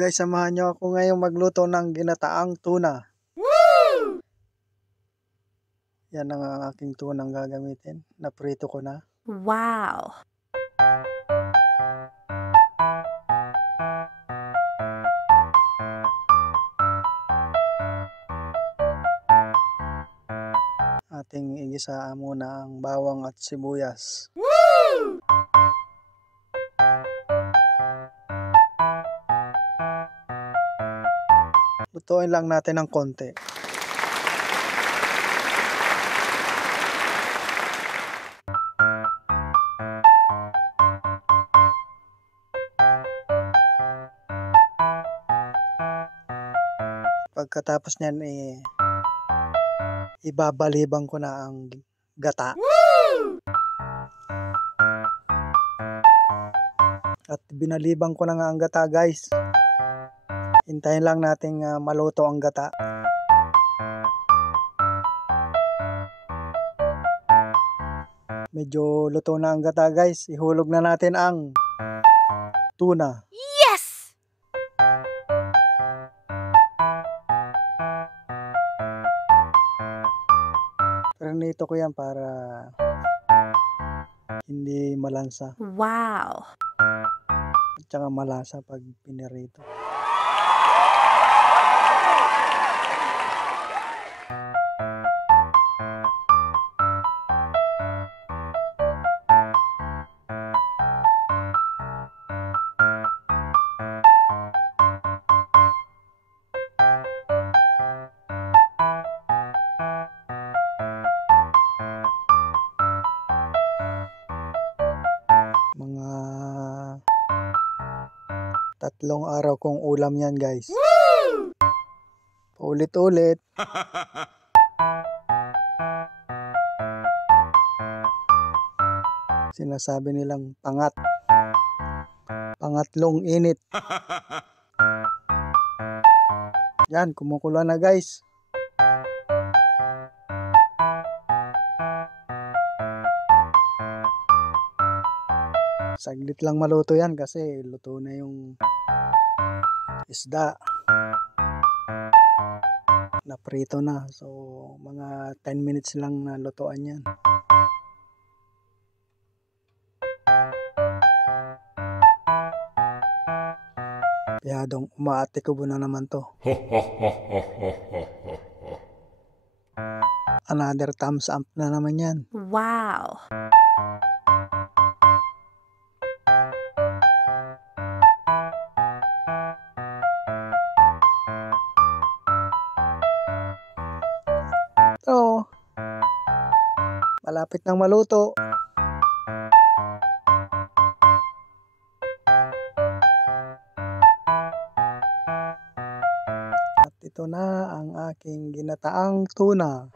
Guys, samahan nyo ako ngayong magluto ng ginataang tuna. Woo! Yan ang aking tunang gagamitin. Naprito ko na. Wow! Ating igisa muna ang bawang at sibuyas. Woo! Lutuin lang natin ng konti. Pagkatapos niyan ibabalibang ko na ang gata. Woo! At binalibang ko na nga ang gata, guys. Hintayin lang nating maluto ang gata. Medyo luto na ang gata, guys. Ihulog na natin ang tuna. Yes! Prinito ko yan para hindi malansa. Wow! At saka malasa pag pinirito. Mga 3 araw kong ulam yan, guys. Woo! Ulit-ulit. Sinasabi nilang pangat. Pangatlong init. Yan, kumukulo na, guys. Saglit lang maluto yan kasi luto na yung isda. Naprito na. So, mga 10 minutes lang na lutuan yan. Piyadong umaate ko na naman to. Another thumbs up na naman yan. Wow! So, malapit nang maluto. At ito na ang aking ginataang tuna.